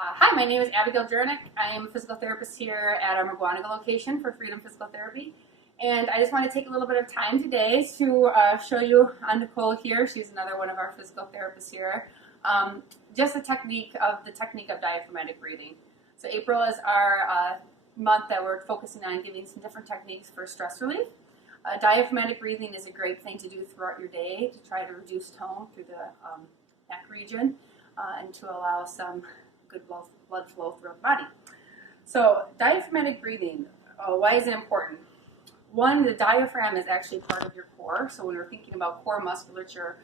Hi, my name is Abigail Jurinek. I am a physical therapist here at our McGuanaga location for Freedom Physical Therapy. And I just want to take a little bit of time today to show you on Nicole here. She's another one of our physical therapists here. Just the technique of diaphragmatic breathing. So April is our month that we're focusing on giving some different techniques for stress relief. Diaphragmatic breathing is a great thing to do throughout your day to try to reduce tone through the neck region and to allow some good blood flow throughout the body. So diaphragmatic breathing, why is it important? One, the diaphragm is actually part of your core. So when we're thinking about core musculature,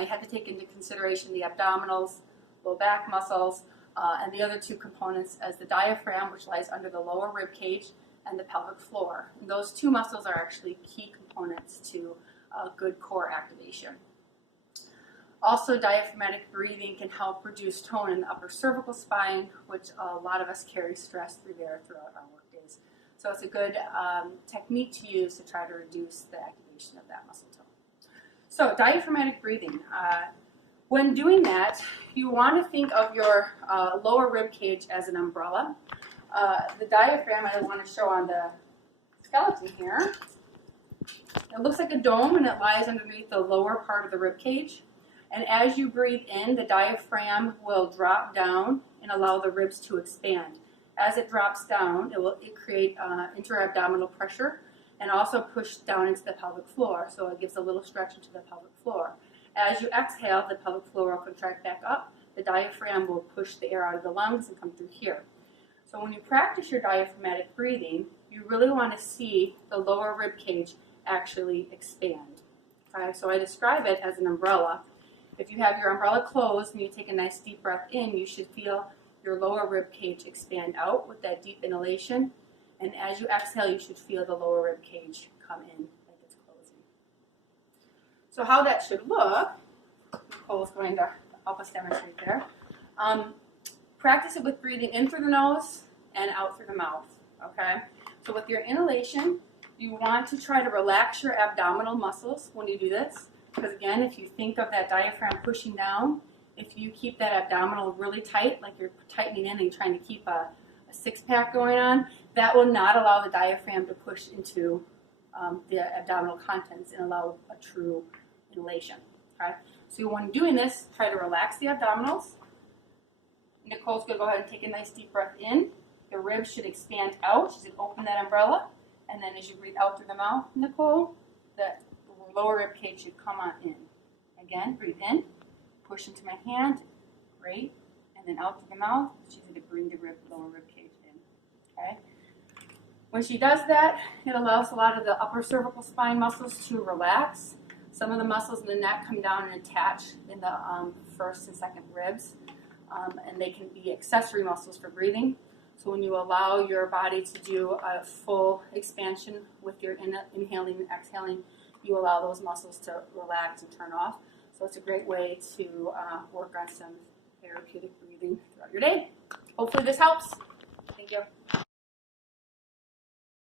you have to take into consideration the abdominals, low back muscles, and the other two components as the diaphragm, which lies under the lower rib cage, and the pelvic floor. And those two muscles are actually key components to good core activation. Also, diaphragmatic breathing can help reduce tone in the upper cervical spine, which a lot of us carry stress through there throughout our work days. So it's a good technique to use to try to reduce the activation of that muscle tone. So diaphragmatic breathing. When doing that, you want to think of your lower rib cage as an umbrella. The diaphragm I want to show on the skeleton here. It looks like a dome and it lies underneath the lower part of the rib cage. And as you breathe in, the diaphragm will drop down and allow the ribs to expand. As it drops down, it will create intra-abdominal pressure and also push down into the pelvic floor. So it gives a little stretch into the pelvic floor. As you exhale, the pelvic floor will contract back up. The diaphragm will push the air out of the lungs and come through here. So when you practice your diaphragmatic breathing, you really want to see the lower rib cage actually expand. Okay, so I describe it as an umbrella. If you have your umbrella closed and you take a nice deep breath in, you should feel your lower rib cage expand out with that deep inhalation. And as you exhale, you should feel the lower rib cage come in like it's closing. So how that should look, Nicole's going to help us demonstrate there. Practice it with breathing in through the nose and out through the mouth, okay? So with your inhalation, you want to try to relax your abdominal muscles when you do this. Because again, if you think of that diaphragm pushing down, if you keep that abdominal really tight, like you're tightening in and trying to keep a six-pack going on, that will not allow the diaphragm to push into the abdominal contents and allow a true inhalation. Okay? So when you're doing this, try to relax the abdominals. Nicole's going to go ahead and take a nice deep breath in. The ribs should expand out. She should open that umbrella. And then as you breathe out through the mouth, Nicole, the lower rib cage should come on in. Again, breathe in, push into my hand, great, and then out through the mouth, she's going to bring the lower rib cage in. Okay. When she does that, it allows a lot of the upper cervical spine muscles to relax. Some of the muscles in the neck come down and attach in the first and second ribs, and they can be accessory muscles for breathing. So when you allow your body to do a full expansion with your inhaling and exhaling, you allow those muscles to relax and turn off. So it's a great way to work on some therapeutic breathing throughout your day. Hopefully this helps. Thank you.